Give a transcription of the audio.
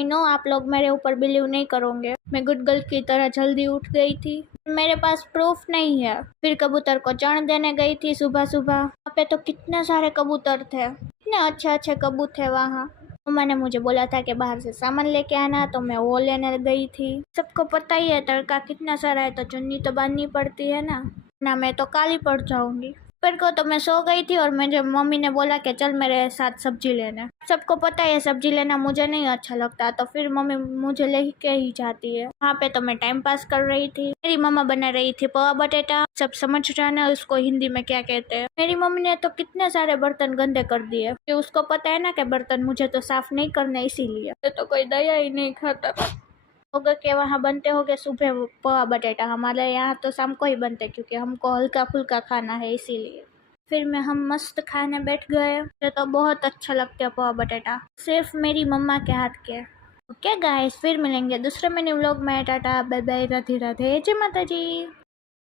I know आप लोग मेरे ऊपर बिलीव नहीं करोगे, मैं गुड गर्ल की तरह जल्दी उठ गई थी। मेरे पास प्रूफ नहीं है। फिर कबूतर को चढ़ देने गई थी सुबह सुबह। वहाँ पे तो कितने सारे कबूतर थे, कितने अच्छे अच्छे कबूतर थे वहाँ। मम्मा ने मुझे बोला था कि बाहर से सामान लेके आना, तो मैं वो लेने गई थी। सबको पता ही है तड़का कितना सारा है, तो चुन्नी तो बांधनी पड़ती है ना मैं तो काली पड़ जाऊंगी। पर को तो मैं सो गई थी और मुझे मम्मी ने बोला कि चल मेरे साथ सब्जी लेने। सबको पता है सब्जी लेना मुझे नहीं अच्छा लगता, तो फिर मम्मी मुझे लेके ही जाती है। वहाँ पे तो मैं टाइम पास कर रही थी। मेरी मम्मा बना रही थी पोहा बटेटा। सब समझ रहा ना उसको हिंदी में क्या कहते हैं। मेरी मम्मी ने तो कितने सारे बर्तन गंदे कर दिए कि उसको पता है ना कि बर्तन मुझे तो साफ नहीं करने, इसीलिए तो कोई दया ही नहीं खाता। होगा के वहाँ बनते होंगे सुबह पोहा बटेटा, हमारे यहाँ तो शाम को ही बनते क्योंकि हमको हल्का फुल्का खाना है इसीलिए। फिर में हम मस्त खाने बैठ गए। मुझे तो बहुत अच्छा लगता है पोहा बटेटा, सिर्फ मेरी मम्मा के हाथ के। ओके गाइस, फिर मिलेंगे दूसरे मिनी व्लॉग में। Tata bye bye, Radhe Radhe, जय माता जी।